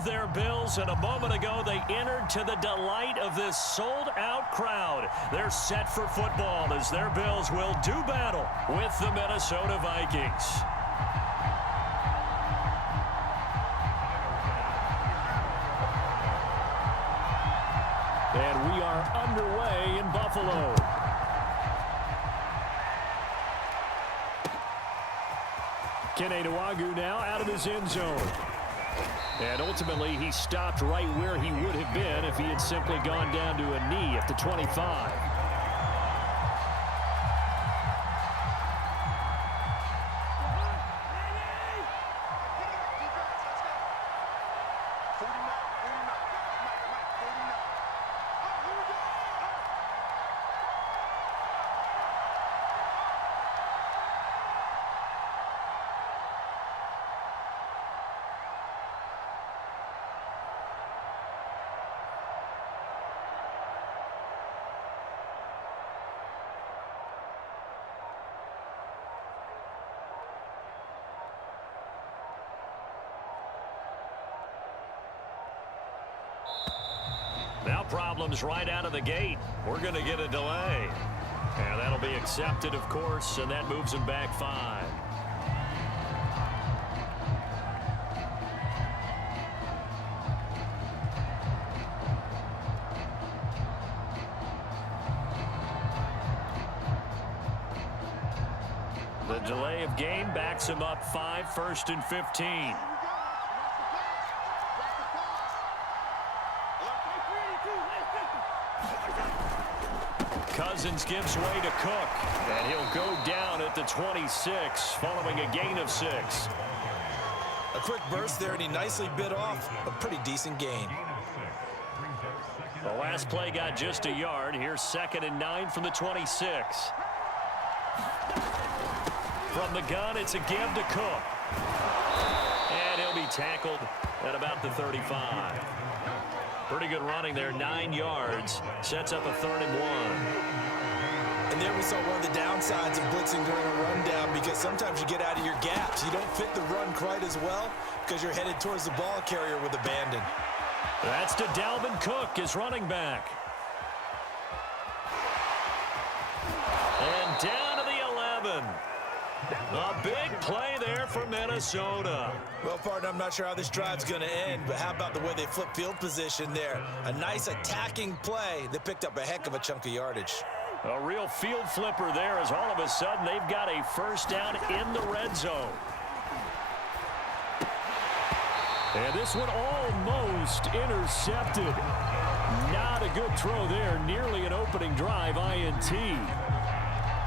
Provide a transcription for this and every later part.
love their Bills, and a moment ago they entered to the delight of this sold-out crowd. They're set for football as their Bills will do battle with the Minnesota Vikings. And we are underway in Buffalo. Kene Nwangwu now out of his end zone. And ultimately, he stopped right where he would have been if he had simply gone down to a knee at the 25. Now problems right out of the gate. We're going to get a delay. And that'll be accepted, of course, and that moves him back 5. The delay of game backs him up 5, 1st and 15. Cousins gives way to Cook, and he'll go down at the 26 following a gain of 6. A quick burst there, and he nicely bit off a pretty decent gain. The last play got just a yard. Here's 2nd and 9 from the 26. From the gun, it's a give to Cook. And he'll be tackled at about the 35. Pretty good running there, 9 yards. Sets up a 3rd and 1. And there we saw one of the downsides of blitzing during a rundown, because sometimes you get out of your gaps. You don't fit the run quite as well because you're headed towards the ball carrier with abandon. That's to Dalvin Cook, his running back. And down to the 11. A big play there for Minnesota. Well, partner, I'm not sure how this drive's going to end, but how about the way they flip field position there? A nice attacking play that picked up a heck of a chunk of yardage. A real field flipper there, as all of a sudden they've got a first down in the red zone. And this one almost intercepted. Not a good throw there. Nearly an opening drive INT.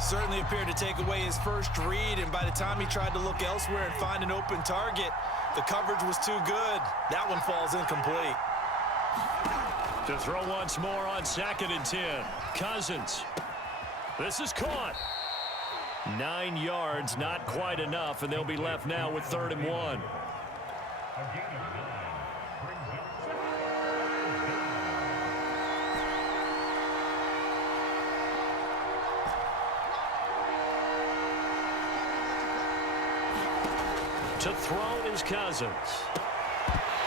Certainly appeared to take away his first read, and by the time he tried to look elsewhere and find an open target, the coverage was too good. That one falls incomplete. To throw once more on 2nd and 10. Cousins. This is caught. 9 yards, not quite enough, and they'll be left now with 3rd and 1. To throw is Cousins.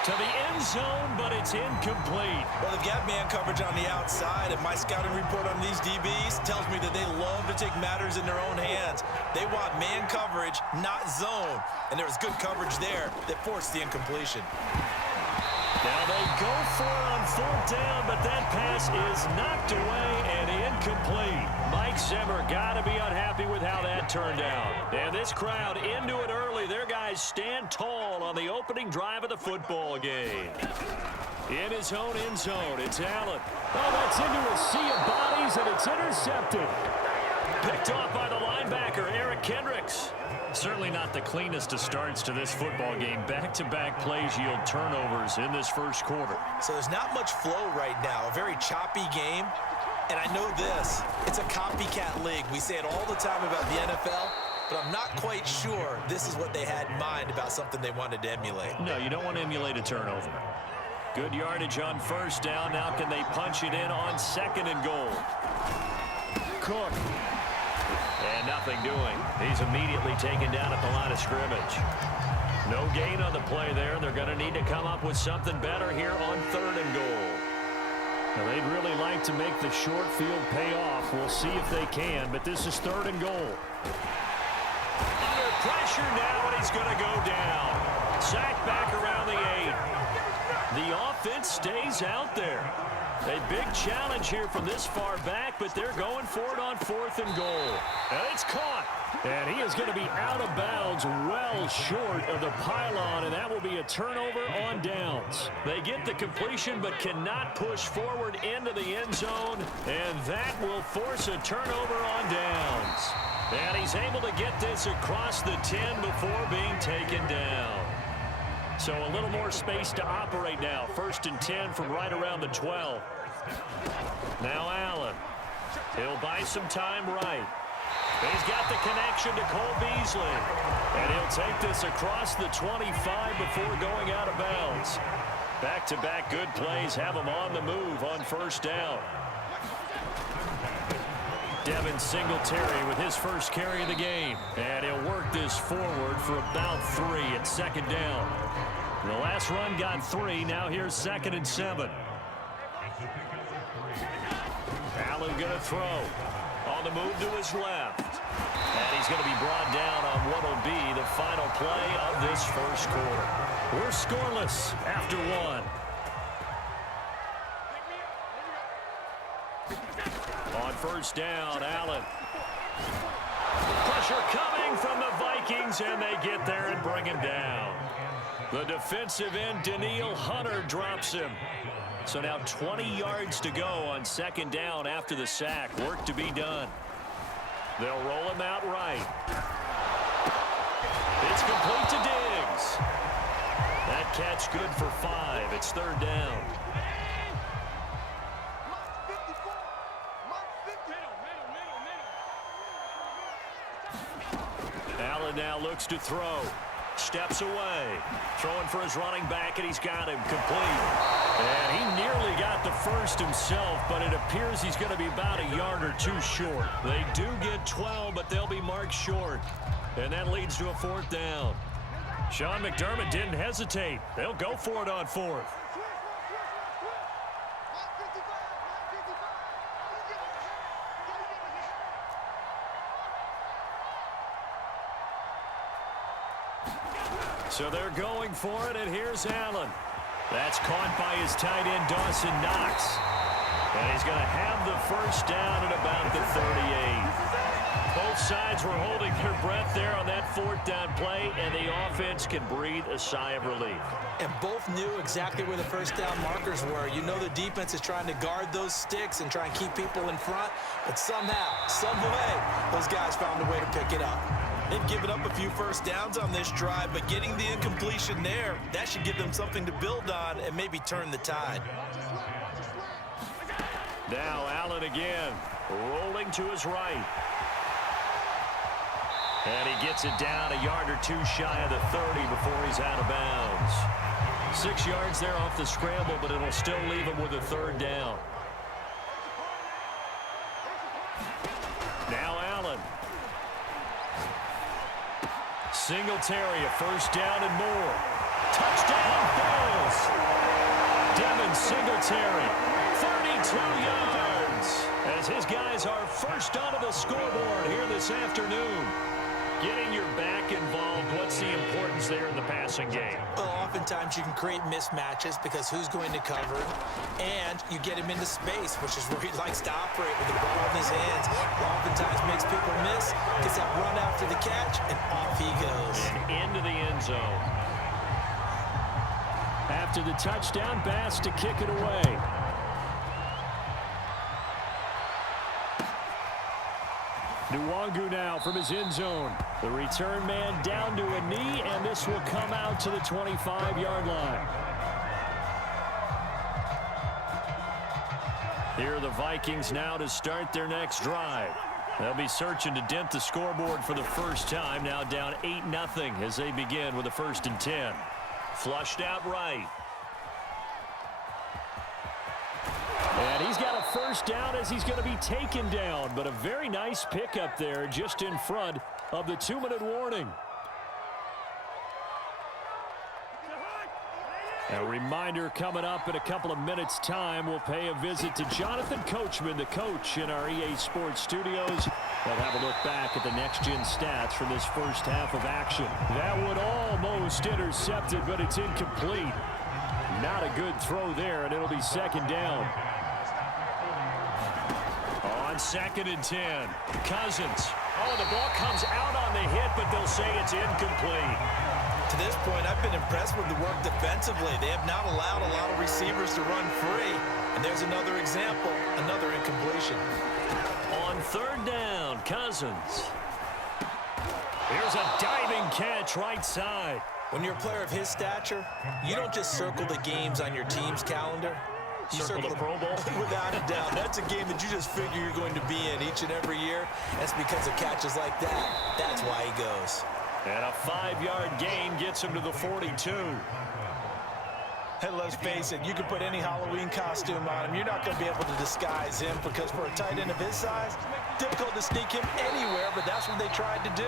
To the end zone, but it's incomplete. Well, they've got man coverage on the outside, and my scouting report on these DBs tells me that they love to take matters in their own hands. They want man coverage, not zone. And there was good coverage there that forced the incompletion. Now they go for it on 4th down, but that pass is knocked away and incomplete. Mike Zimmer got to be unhappy with how that turned out. And this crowd into it early. Their guys stand tall on the opening drive of the football game. In his own end zone, it's Allen. Oh, that's into a sea of bodies, and it's intercepted. Picked off by the linebacker, Eric Kendricks. Certainly not the cleanest of starts to this football game. Back-to-back plays yield turnovers in this first quarter. So there's not much flow right now. A very choppy game. And I know this. It's a copycat league. We say it all the time about the NFL, but I'm not quite sure this is what they had in mind about something they wanted to emulate. No, you don't want to emulate a turnover. Good yardage on 1st down. Now can they punch it in on 2nd and goal? Cook. And nothing doing. He's immediately taken down at the line of scrimmage. No gain on the play there. They're going to need to come up with something better here on 3rd and goal. Now, they'd really like to make the short field pay off. We'll see if they can, but this is 3rd and goal. Under pressure now, and he's going to go down. Sacked back around the 8. The offense stays out there. A big challenge here from this far back, but they're going for it on 4th and goal. And it's caught. And he is going to be out of bounds well short of the pylon, and that will be a turnover on downs. They get the completion but cannot push forward into the end zone, and that will force a turnover on downs. And he's able to get this across the 10 before being taken down. So a little more space to operate now. 1st and 10 from right around the 12. Now Allen. He'll buy some time right. He's got the connection to Cole Beasley. And he'll take this across the 25 before going out of bounds. Back-to-back good plays have him on the move on 1st down. Devin Singletary with his first carry of the game. And he'll work this forward for about 3 at 2nd down. The last run got 3. Now here's 2nd and 7. Allen going to throw. On the move to his left. And he's going to be brought down on what will be the final play of this first quarter. We're scoreless after 1. On 1st down, Allen. Pressure coming from the Vikings, and they get there and bring him down. The defensive end, Danielle Hunter, drops him. So now 20 yards to go on 2nd down after the sack. Work to be done. They'll roll him out right. It's complete to Diggs. That catch good for 5. It's 3rd down. Allen now looks to throw. Steps away. Throwing for his running back, and he's got him complete. And he nearly got the first himself, but it appears he's going to be about a yard or 2 short. They do get 12, but they'll be marked short. And that leads to a 4th down. Sean McDermott didn't hesitate. They'll go for it on 4th. So they're going for it, and here's Allen. That's caught by his tight end, Dawson Knox. And he's going to have the 1st down at about the 38. Both sides were holding their breath there on that 4th down play, and the offense can breathe a sigh of relief. And both knew exactly where the 1st down markers were. You know the defense is trying to guard those sticks and try and keep people in front, but somehow, some way, those guys found a way to pick it up. They've given up a few 1st downs on this drive, but getting the incompletion there, that should give them something to build on and maybe turn the tide. Now Allen again, rolling to his right. And he gets it down a yard or 2 shy of the 30 before he's out of bounds. 6 yards there off the scramble, but it'll still leave him with a 3rd down. Now Allen. Singletary, a 1st down and more. Touchdown, Bills. Devin Singletary, 32 yards. As his guys are first onto the scoreboard here this afternoon. Getting your back involved, what's the importance there in the passing game? Well, oftentimes you can create mismatches because who's going to cover, and you get him into space, which is where he likes to operate with the ball in his hands. Oftentimes makes people miss, gets that run after the catch, and off he goes. And into the end zone. After the touchdown, Bass to kick it away. Nwangu now from his end zone. The return man down to a knee, and this will come out to the 25-yard line. Here are the Vikings now to start their next drive. They'll be searching to dent the scoreboard for the first time, now down 8-0 as they begin with a 1st and 10. Flushed out right. And he's got a 1st down as he's going to be taken down, but a very nice pickup there just in front of the 2-minute warning. A reminder coming up in a couple of minutes' time. We'll pay a visit to Jonathan Coachman, the coach in our EA Sports studios. We'll have a look back at the next-gen stats from this first half of action. That one almost intercepted, but it's incomplete. Not a good throw there, and it'll be second down. On 2nd and 10, Cousins. Oh, the ball comes out on the hit, but they'll say it's incomplete. To this point, I've been impressed with the work defensively. They have not allowed a lot of receivers to run free. And there's another example, another incompletion. On 3rd down, Cousins. Here's a diving catch right side. When you're a player of his stature, you don't just circle the games on your team's calendar. You circle the Pro Bowl? Without a doubt. That's a game that you just figure you're going to be in each and every year. That's because of catches like that. That's why he goes. And a 5-yard gain gets him to the 42. Hey, let's face it, you can put any Halloween costume on him. You're not going to be able to disguise him because for a tight end of his size, difficult to sneak him anywhere, but that's what they tried to do.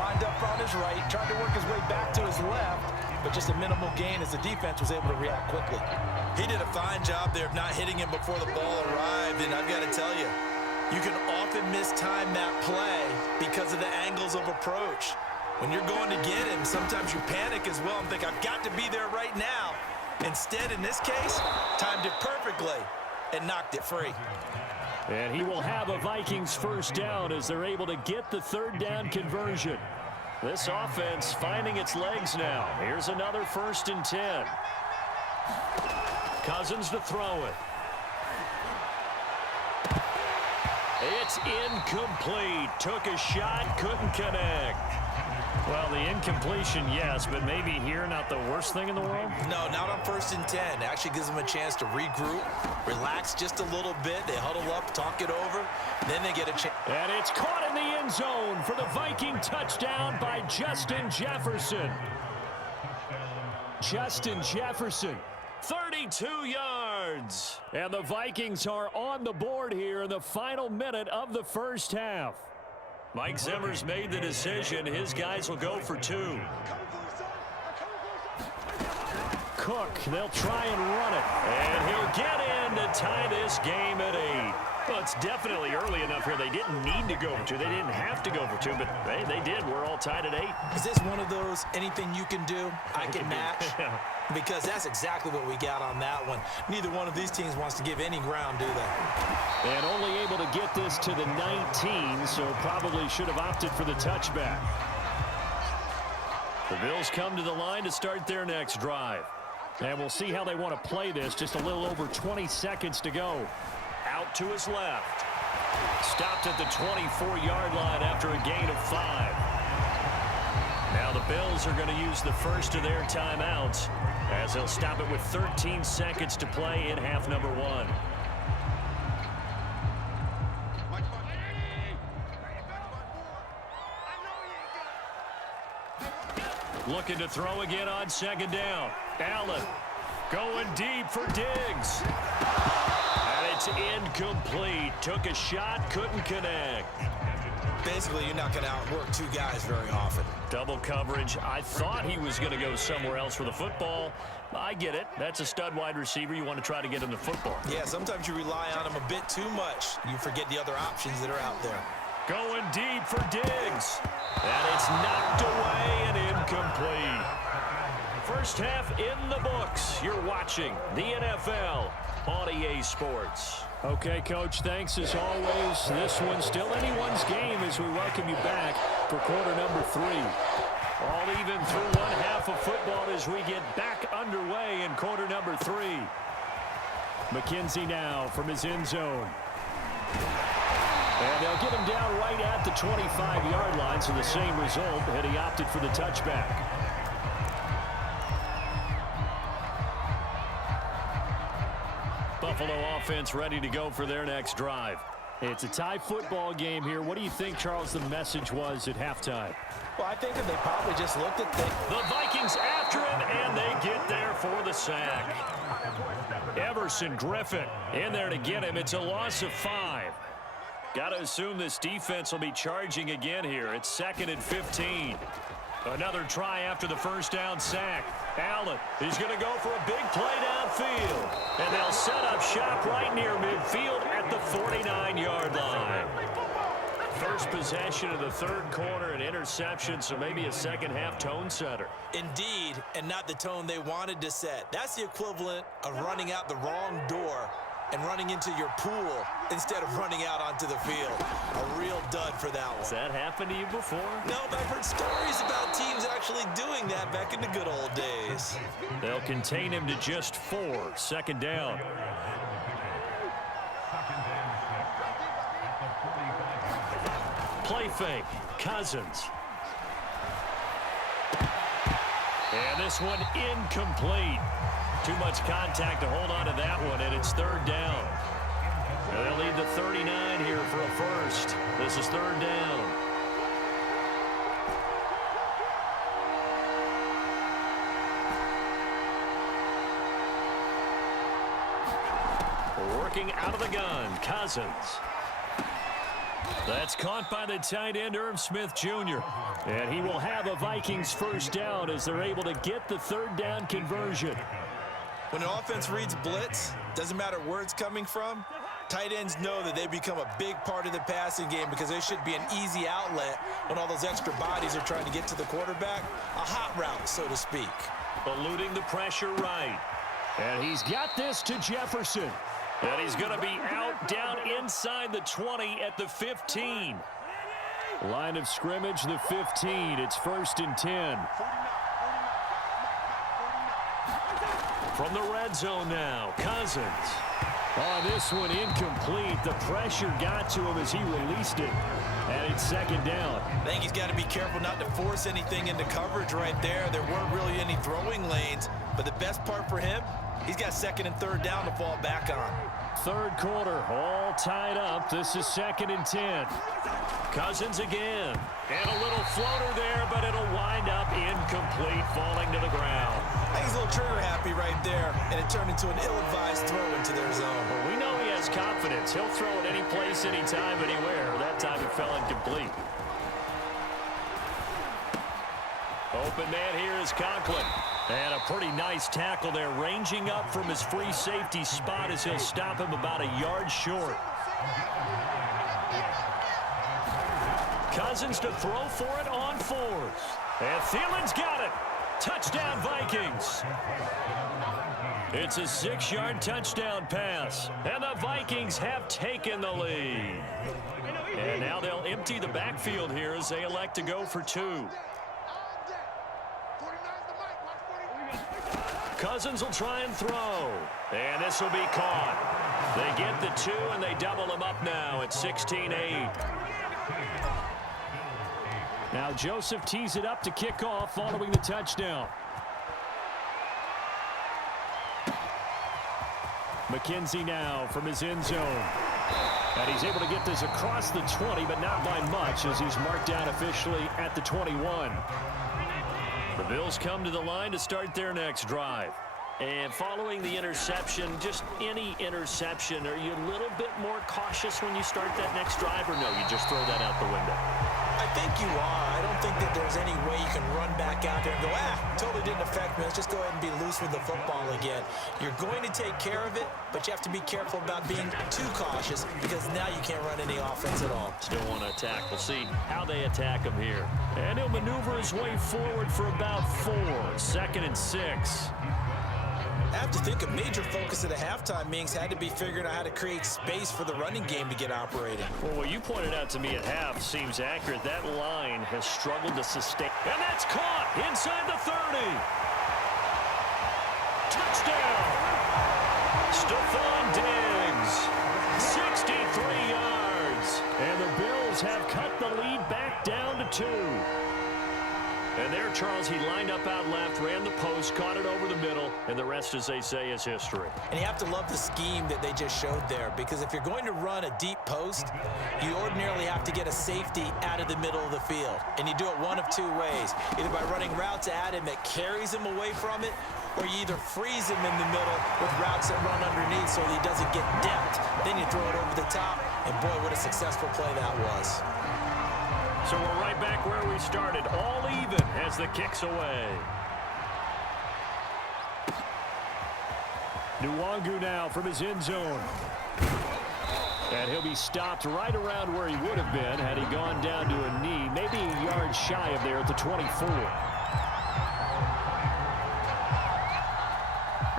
Lined up on his right, tried to work his way back to his left, but just a minimal gain as the defense was able to react quickly. He did a fine job there of not hitting him before the ball arrived, and I've got to tell you, you can often mistime that play because of the angles of approach. When you're going to get him, sometimes you panic as well and think, I've got to be there right now. Instead, in this case, timed it perfectly and knocked it free. And he will have a Vikings first down as they're able to get the 3rd down conversion. This offense finding its legs now. Here's another 1st and 10. Cousins to throw it. It's incomplete. Took a shot, couldn't connect. Well, the incompletion, yes, but maybe here not the worst thing in the world? No, not on 1st and 10. It actually gives them a chance to regroup, relax just a little bit. They huddle up, talk it over, then they get a chance. And it's caught in the end zone for the Viking touchdown by Justin Jefferson. Justin Jefferson, 32 yards. And the Vikings are on the board here in the final minute of the first half. Mike Zimmer's made the decision. His guys will go for 2. Cook, they'll try and run it. And he'll get in to tie this game at 8. Well, it's definitely early enough here. They didn't need to go for 2. They didn't have to go for 2, but they did. We're all tied at 8. Is this one of those anything you can do, I can match? Because that's exactly what we got on that one. Neither one of these teams wants to give any ground, do they? And only able to get this to the 19, so probably should have opted for the touchback. The Bills come to the line to start their next drive. And we'll see how they want to play this. Just a little over 20 seconds to go. Out to his left. Stopped at the 24-yard line after a gain of 5. Now the Bills are going to use the first of their timeouts as they'll stop it with 13 seconds to play in half number 1. Looking to throw again on 2nd down. Allen going deep for Diggs. And it's incomplete. Took a shot, couldn't connect. Basically, you're not going to outwork 2 guys very often. Double coverage. I thought he was going to go somewhere else for the football. I get it. That's a stud wide receiver. You want to try to get him the football. Yeah, sometimes you rely on him a bit too much. You forget the other options that are out there. Going deep for Diggs. And it's knocked away and incomplete. First half in the books. You're watching the NFL on EA Sports. Okay, Coach, thanks as always. This one's still anyone's game as we welcome you back for quarter number 3. All even through one half of football as we get back underway in quarter number 3. McKenzie now from his end zone. And they'll get him down right at the 25-yard line, so the same result, and he opted for the touchback. Buffalo offense ready to go for their next drive. It's a tie football game here. What do you think, Charles, the message was at halftime? Well, I think that they probably just looked at the Vikings after him, and they get there for the sack. Everson Griffin in there to get him. It's a loss of 5. Got to assume this defense will be charging again here. It's 2nd and 15. Another try after the first down sack. Allen, he's going to go for a big play downfield. And they'll set up shop right near midfield at the 49-yard line. First possession of the third quarter, an interception, so maybe a second-half tone setter. Indeed, and not the tone they wanted to set. That's the equivalent of running out the wrong door and running into your pool instead of running out onto the field. A real dud for that one. Has that happened to you before? No, but I've heard stories about teams actually doing that back in the good old days. They'll contain him to just 4. Second down. Play fake. Cousins. And this one incomplete. Too much contact to hold on to that one, and it's third down. And they'll lead the 39 here for a first. This is third down. Working out of the gun, Cousins. That's caught by the tight end, Irv Smith Jr. And he will have a Vikings first down as they're able to get the third down conversion. When an offense reads blitz, doesn't matter where it's coming from, tight ends know that they become a big part of the passing game because they should be an easy outlet when all those extra bodies are trying to get to the quarterback. A hot route, so to speak. Eluding the pressure right. And he's got this to Jefferson. And he's going to be out down inside the 20 at the 15. Line of scrimmage, the 15. It's 1st and 10. From the red zone now, Cousins. On this one, incomplete. The pressure got to him as he released it. And it's second down. I think he's got to be careful not to force anything into coverage right there. There weren't really any throwing lanes. But the best part for him, he's got second and third down to fall back on. Third quarter, all tied up. This is 2nd and 10. Cousins again. And a little floater there, but it'll wind up incomplete, falling to the ground. I think he's a little trigger happy right there, and it turned into an ill-advised throw into their zone. Well, we know he has confidence. He'll throw it any place, anytime, anywhere. That time it fell incomplete. Open man here is Conklin. And a pretty nice tackle there, ranging up from his free safety spot as he'll stop him about a yard short. Cousins to throw for it on 4th. And Thielen's got it. Touchdown, Vikings. It's a 6-yard touchdown pass. And the Vikings have taken the lead. And now they'll empty the backfield here as they elect to go for 2. Cousins will try and throw. And this will be caught. They get the 2, and they double him up now at 16-8. Now Joseph tees it up to kick off following the touchdown. McKenzie now from his end zone. And he's able to get this across the 20, but not by much as he's marked down officially at the 21. The Bills come to the line to start their next drive. And following the interception, just any interception, are you a little bit more cautious when you start that next drive, or no, you just throw that out the window? I think you are. I don't think that there's any way you can run back out there and go, totally didn't affect me. Let's just go ahead and be loose with the football again. You're going to take care of it, but you have to be careful about being too cautious because now you can't run any offense at all. Still want to attack. We'll see how they attack him here. And he'll maneuver his way forward for about 4. 2nd and 6. I have to think a major focus at the halftime meetings had to be figuring out how to create space for the running game to get operating. Well, what you pointed out to me at half seems accurate. That line has struggled to sustain. And that's caught inside the 30. Touchdown. Stephon Diggs. 63 yards. And the Bills have cut the lead back down to 2. And there, Charles, he lined up out left, ran the post, caught it over the middle, and the rest, as they say, is history. And you have to love the scheme that they just showed there, because if you're going to run a deep post, you ordinarily have to get a safety out of the middle of the field. And you do it one of 2 ways, either by running routes at him that carries him away from it, or you either freeze him in the middle with routes that run underneath so that he doesn't get depth. Then you throw it over the top, and boy, what a successful play that was. So we're right back where we started, all even as the kick's away. Nwangu now from his end zone. And he'll be stopped right around where he would have been had he gone down to a knee, maybe a yard shy of there at the 24.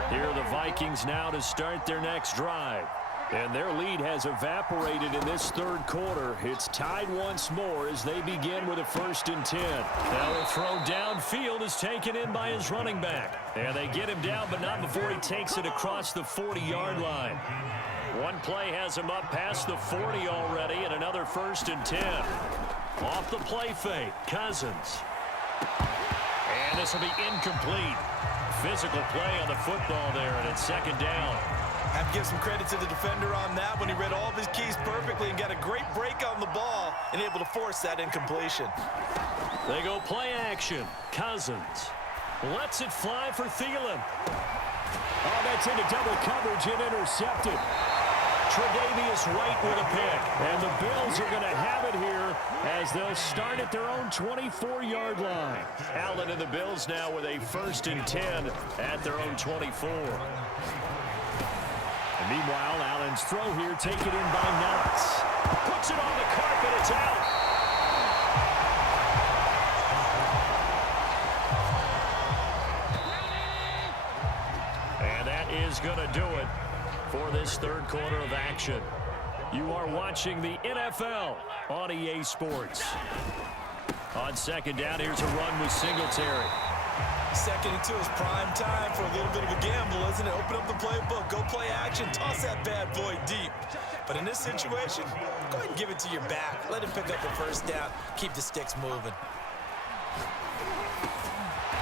Here are the Vikings now to start their next drive. And their lead has evaporated in this third quarter. It's tied once more as they begin with a 1st and 10. Now the throw downfield is taken in by his running back. And they get him down, but not before he takes it across the 40-yard line. One play has him up past the 40 already, and another 1st and 10. Off the play fake, Cousins. And this will be incomplete. Physical play on the football there, and it's 2nd down. I have to give some credit to the defender on that when he read all of his keys perfectly and got a great break on the ball and able to force that incompletion. They go play action. Cousins lets it fly for Thielen. Oh, that's into double coverage and intercepted. Tre'Davious White with a pick. And the Bills are going to have it here as they'll start at their own 24-yard line. Allen and the Bills now with a 1st and 10 at their own 24. And meanwhile, Allen's throw here taken in by Knox. Puts it on the carpet. It's out. And that is going to do it for this third quarter of action. You are watching the NFL on EA Sports. On 2nd down, here's a run with Singletary. 2nd and 2 is prime time for a little bit of a gamble, isn't it? Open up the playbook, go play action, toss that bad boy deep. But in this situation, go ahead and give it to your back. Let him pick up the 1st down. Keep the sticks moving.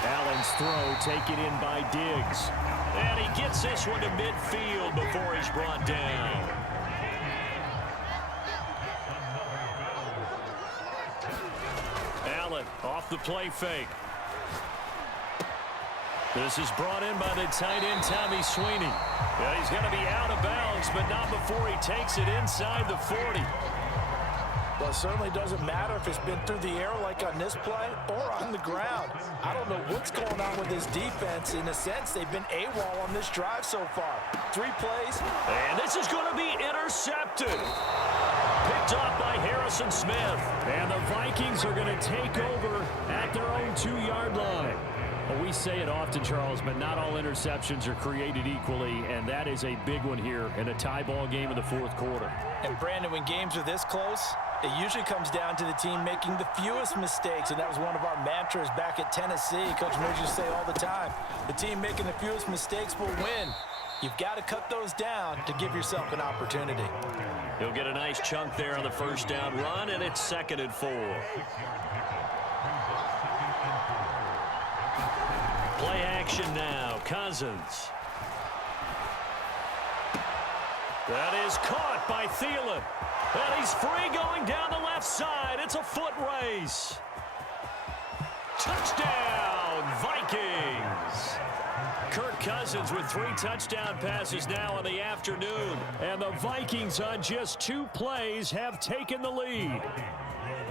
Allen's throw taken in by Diggs. And he gets this one to midfield before he's brought down. Allen off the play fake. This is brought in by the tight end, Tommy Sweeney. Yeah, he's going to be out of bounds, but not before he takes it inside the 40. Well, it certainly doesn't matter if it's been through the air like on this play or on the ground. I don't know what's going on with this defense. In a sense, they've been AWOL on this drive so far. 3 plays. And this is going to be intercepted. Picked off by Harrison Smith. And the Vikings are going to take over at their own 2-yard line. Well, we say it often, Charles, but not all interceptions are created equally, and that is a big one here in a tie ball game in the 4th quarter. And, Brandon, when games are this close, it usually comes down to the team making the fewest mistakes, and that was one of our mantras back at Tennessee. Coach Midge used to say all the time, the team making the fewest mistakes will win. You've got to cut those down to give yourself an opportunity. He'll get a nice chunk there on the 1st down run, and it's 2nd and 4. Play action now. Cousins. That is caught by Thielen. And he's free going down the left side. It's a foot race. Touchdown, Vikings. Kirk Cousins with 3 touchdown passes now in the afternoon. And the Vikings on just 2 plays have taken the lead.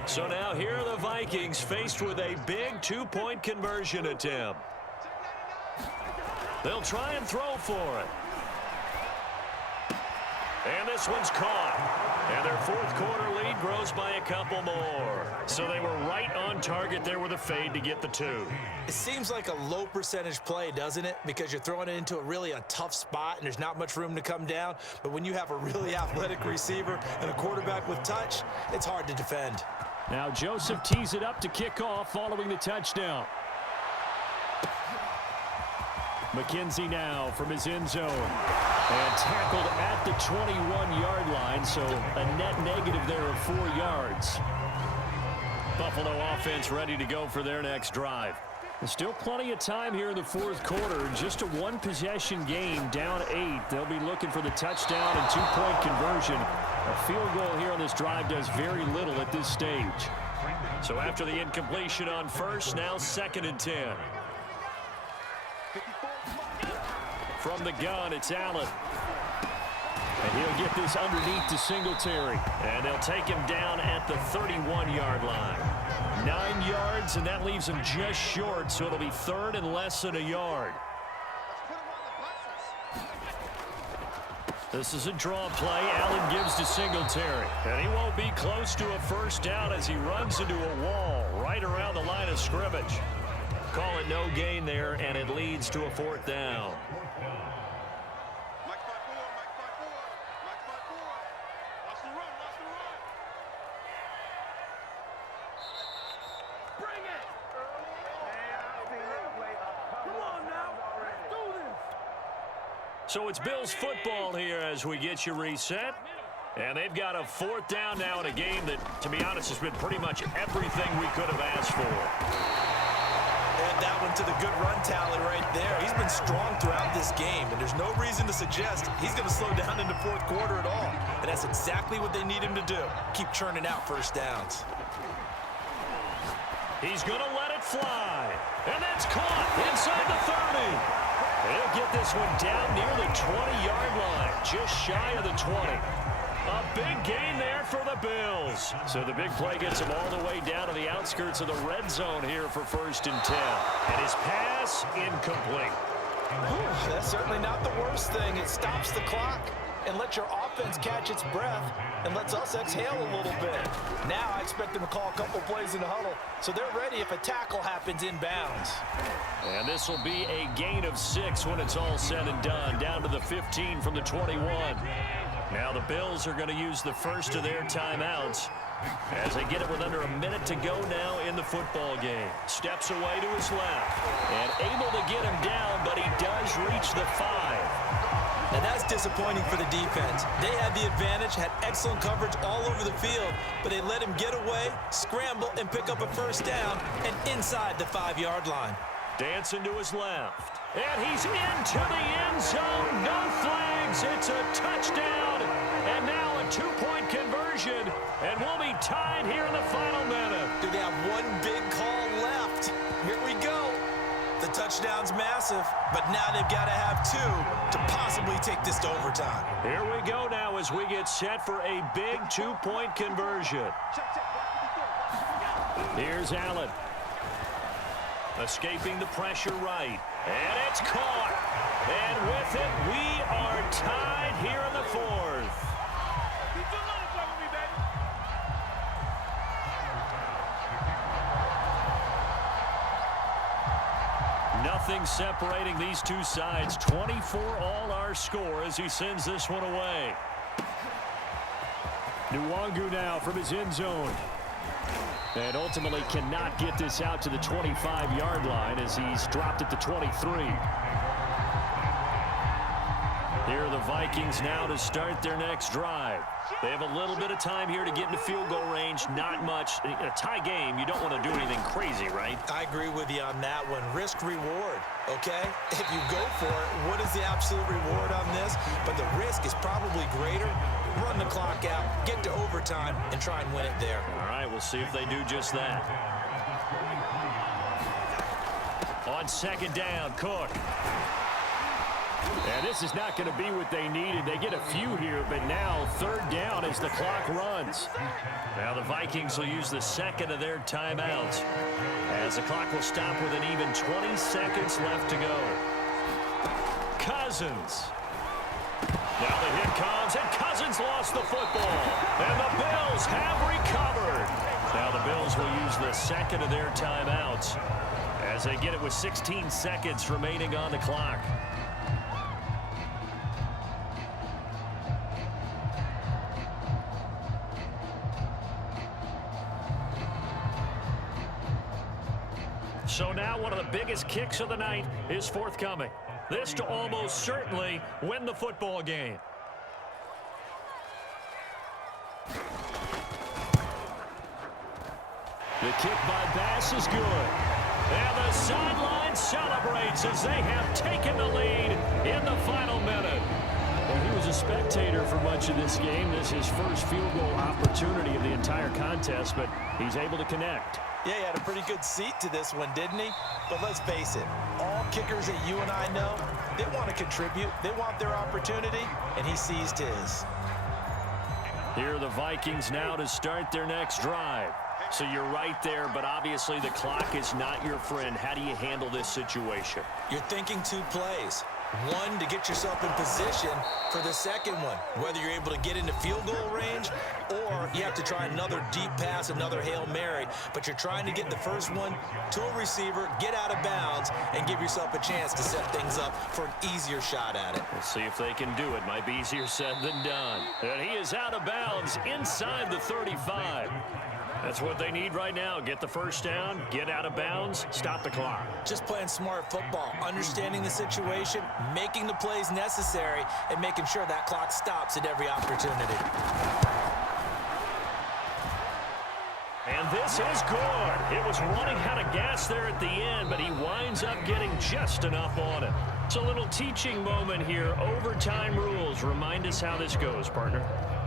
So now here are the Vikings faced with a big 2-point conversion attempt. They'll try and throw for it. And this one's caught. And their 4th quarter lead grows by a couple more. So they were right on target there with a fade to get the 2. It seems like a low percentage play, doesn't it? Because you're throwing it into a tough spot and there's not much room to come down. But when you have a really athletic receiver and a quarterback with touch, it's hard to defend. Now Joseph tees it up to kick off following the touchdown. McKenzie now from his end zone. And tackled at the 21-yard line, so a net negative there of 4 yards. Buffalo offense ready to go for their next drive. There's still plenty of time here in the 4th quarter. Just a 1-possession game, down 8. They'll be looking for the touchdown and 2-point conversion. A field goal here on this drive does very little at this stage. So after the incompletion on 1st, now 2nd and 10. From the gun, it's Allen. And he'll get this underneath to Singletary. And they'll take him down at the 31-yard line. 9 yards, and that leaves him just short, so it'll be third and less than a yard. This is a draw play. Allen gives to Singletary. And he won't be close to a first down as he runs into a wall right around the line of scrimmage. Call it no gain there, and it leads to a fourth down. So it's Bills football here as we get you reset. And they've got a fourth down now in a game that, to be honest, has been pretty much everything we could have asked for. And that one to the good run tally right there. He's been strong throughout this game, and there's no reason to suggest he's going to slow down in the fourth quarter at all. And that's exactly what they need him to do. Keep churning out first downs. He's going to let it fly. And that's caught inside the 30. He'll get this one down near the 20-yard line, just shy of the 20. A big gain there for the Bills. So the big play gets him all the way down to the outskirts of the red zone here for 1st and 10. And his pass incomplete. Whew, that's certainly not the worst thing. It stops the clock and lets your offense catch its breath and lets us exhale a little bit. Now I expect them to call a couple plays in the huddle so they're ready if a tackle happens inbounds. And this will be a gain of 6 when it's all said and done, down to the 15 from the 21. Now the Bills are going to use the first of their timeouts as they get it with under a minute to go now in the football game. Steps away to his left and able to get him down, but he does reach the 5. And that's disappointing for the defense. They had the advantage, had excellent coverage all over the field, but they let him get away, scramble, and pick up a first down, and inside the 5-yard line. Dancing to his left. And he's into the end zone. No flags. It's a touchdown. And now a 2-point conversion. And we'll be tied here in the final minute. Do they have one big call left? Here we go. The touchdown's massive, but now they've got to have 2 to possibly take this to overtime. Here we go now as we get set for a big 2-point conversion. Here's Allen. Escaping the pressure right. And it's caught. And with it, we are tied here in the 4th. Nothing separating these two sides. 24 all our score as he sends this one away. Nwangu now from his end zone. And ultimately cannot get this out to the 25-yard line as he's dropped at the 23. Here are the Vikings now to start their next drive. They have a little bit of time here to get into field goal range. Not much. In a tie game, you don't want to do anything crazy, right? I agree with you on that one. Risk reward, okay? If you go for it, what is the absolute reward on this? But the risk is probably greater. Run the clock out, get to overtime, and try and win it there. All right, we'll see if they do just that. On 2nd down, Cook. And this is not going to be what they needed. They get a few here, but now 3rd down as the clock runs. Now the Vikings will use the 2nd of their timeouts as the clock will stop with an even 20 seconds left to go. Cousins. Now the hit comes, and Cousins lost the football. And the Bills have recovered. Now the Bills will use the 2nd of their timeouts as they get it with 16 seconds remaining on the clock. So now one of the biggest kicks of the night is forthcoming. This to almost certainly win the football game. The kick by Bass is good. And the sideline celebrates as they have taken the lead in the final minute. Well, he was a spectator for much of this game. This is his first field goal opportunity of the entire contest, but he's able to connect. Yeah, he had a pretty good seat to this one, didn't he? But let's face it, all Kickers that you and I know, they want to contribute. They want their opportunity, and he seized his. Here are the Vikings now to start their next drive. So you're right there, but obviously the clock is not your friend. How do you handle this situation? You're thinking 2 plays. One, to get yourself in position for the second one, whether you're able to get into field goal range or you have to try another deep pass, another Hail Mary, but you're trying to get the first one to a receiver, get out of bounds, and give yourself a chance to set things up for an easier shot at it. We'll see if they can do it. Might be easier said than done. And he is out of bounds inside the 35. That's what they need right now. Get the first down, get out of bounds, stop the clock. Just playing smart football, understanding the situation, making the plays necessary, and making sure that clock stops at every opportunity. And this is good. It was running out of gas there at the end, but he winds up getting just enough on it. It's a little teaching moment here. Overtime rules. Remind us how this goes, partner.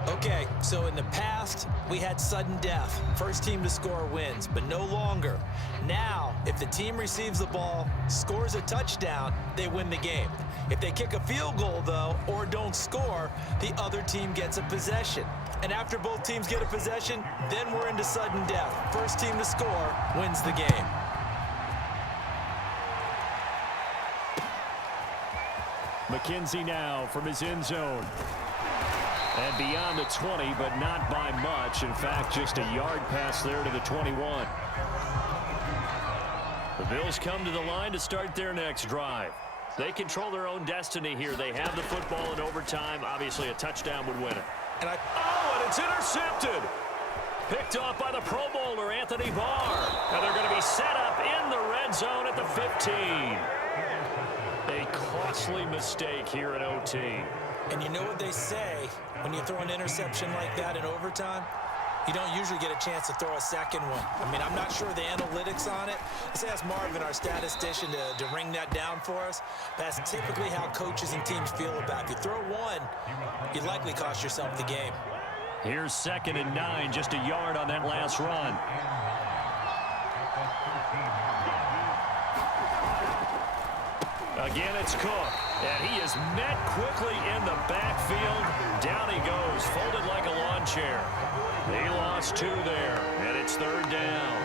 Okay, so in the past, we had sudden death. First team to score wins, but no longer. Now, if the team receives the ball, scores a touchdown, they win the game. If they kick a field goal, though, or don't score, the other team gets a possession. And after both teams get a possession, then we're into sudden death. First team to score wins the game. McKenzie now from his end zone. And beyond the 20, but not by much. In fact, just a yard pass there to the 21. The Bills come to the line to start their next drive. They control their own destiny here. They have the football in overtime. Obviously, a touchdown would win it. And it's intercepted. Picked off by the Pro Bowler, Anthony Barr. And they're going to be set up in the red zone at the 15. A costly mistake here in OT. And you know what they say when you throw an interception like that in overtime? You don't usually get a chance to throw a second one. I mean, I'm not sure the analytics on it. Let's ask Marvin, our statistician, to ring that down for us. That's typically how coaches and teams feel about it. If you throw one, you likely cost yourself the game. Here's 2nd and 9, just a yard on that last run. Again, it's Cook, and he is met quickly in the backfield. Down he goes, folded like a lawn chair. He lost 2 there, and it's 3rd down.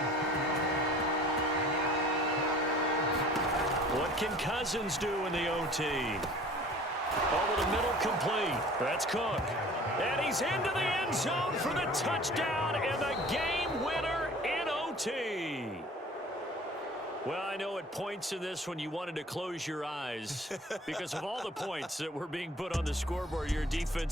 What can Cousins do in the OT? Over the middle, complete. That's Cook. And he's into the end zone for the touchdown and the game winner in OT. Well, I know at points in this when you wanted to close your eyes because of all the points that were being put on the scoreboard, your defense